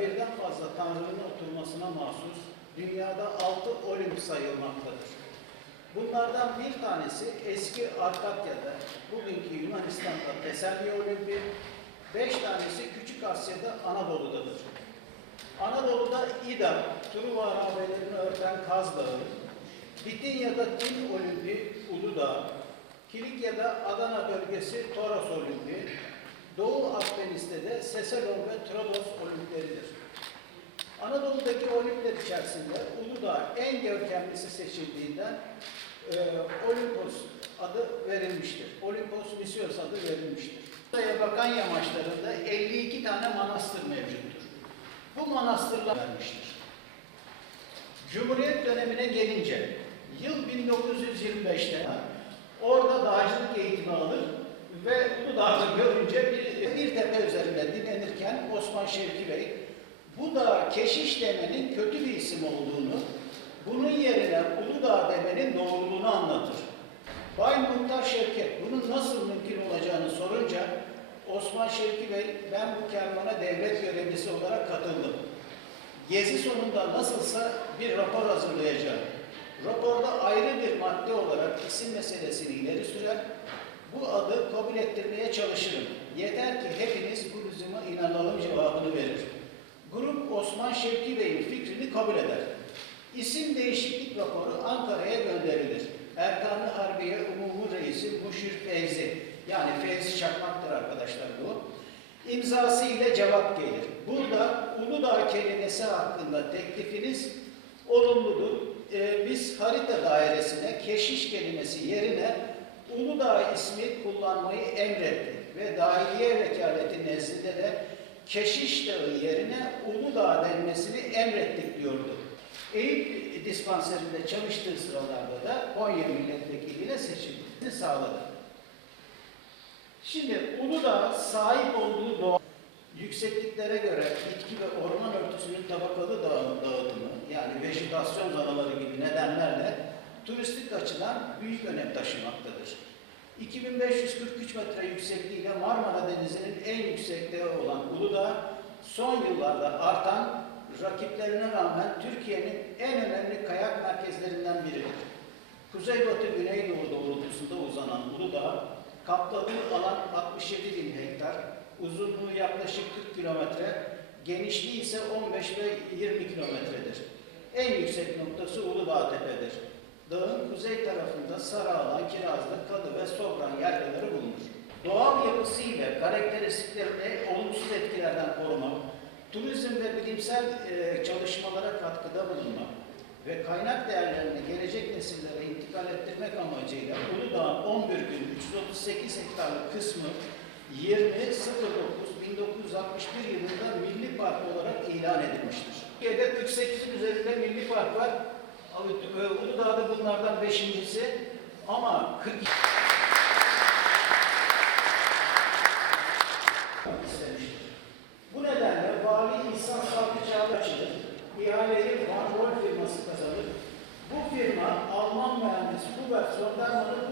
birden fazla tanrının oturmasına mahsus dünyada altı olimp sayılmaktadır. Bunlardan bir tanesi eski Arkadya'da, bugünkü Yunanistan'da Teselli Olimpi, beş tanesi Küçük Asya'da Anadolu'dadır. Anadolu'da İda, Truva harabelerini örten Kaz Dağı, Bitinya'da Tin Olimpi, Uludağ, Kilikya'da Adana bölgesi Toros Olimpi, Seselon ve Trodos Olimpleridir. Anadolu'daki olimpler içerisinde Uludağ en görkemlisi seçildiğinden e, Olimpos adı verilmiştir. Olimpos Misios adı verilmiştir. Buraya bakan yamaçlarında 52 tane manastır mevcuttur. Bu manastırlar vermiştir. Cumhuriyet dönemine gelince yıl 1925'te orada dağcılık eğitimi alır ve Uludağ'da görünce bir, bir tepe üzerinde dinlenirken Osman Şevki Bey bu da keşiş demenin kötü bir isim olduğunu, bunun yerine Uludağ demenin doğruluğunu anlatır. Bay Muhtar Şevket bunun nasıl mümkün olacağını sorunca Osman Şevki Bey ben bu kervana devlet görevlisi olarak katıldım. Gezi sonunda nasılsa bir rapor hazırlayacağım. Raporda ayrı bir madde olarak isim meselesini ileri sürer, bu adı kabul ettirmeye çalışırım. Yeter ki hepiniz bu lüzuma inanalım cevabını verir. Grup Osman Şevki Bey'in fikrini kabul eder. İsim değişiklik raporu Ankara'ya gönderilir. Erkan-ı Harbiye Umumi Reisi Muşir Fevzi, yani Fevzi Çakmak'tır arkadaşlar bu. İmzası ile cevap gelir. Burada Uludağ kelimesi hakkında teklifiniz olumludur. Ee, biz harita dairesine keşiş kelimesi yerine Uludağ ismi kullanmayı emrettik ve dahiliye vekaleti nezdinde de Keşiş Dağı yerine Uludağ denmesini emrettik diyordu. Eyüp dispanserinde çalıştığı sıralarda da Konya milletvekiliyle seçilmesini sağladı. Şimdi Uludağ sahip olduğu doğa yüksekliklere göre bitki ve orman örtüsünün tabakalı dağılım, dağılımı yani vejetasyon zanaları gibi nedenlerle turistik açıdan büyük önem taşımaktadır. 2543 metre yüksekliğiyle Marmara Denizi'nin en yüksekliği olan Uludağ son yıllarda artan rakiplerine rağmen Türkiye'nin en önemli kayak merkezlerinden biridir. Kuzeybatı Güneydoğu doğrultusunda uzanan Uludağ, kapladığı alan 67 bin hektar, uzunluğu yaklaşık 40 kilometre, genişliği ise 15 ve 20 kilometredir. En yüksek noktası Uludağ Tepe'dir. Dağın kuzey tarafında Sarıalan, Kirazlı, Kadı ve Sobran yaylaları bulunur. Doğal yapısı ile karakteristiklerini olumsuz etkilerden korumak, turizm ve bilimsel e, çalışmalara katkıda bulunmak ve kaynak değerlerini gelecek nesillere intikal ettirmek amacıyla Uludağ'ın 11 gün 338 hektarlık kısmı 20.09.1961 yılında Milli Park olarak ilan edilmiştir. Türkiye'de 48'in üzerinde Milli Park var. Uludağ'da bunlardan beşincisi ama 40 istemiştir. Bu nedenle Vali İhsan Savcı Çağdaş'ın ihaleyi Van Gogh firması kazanır. Bu firma Alman mühendis Hubert Sondermann'ın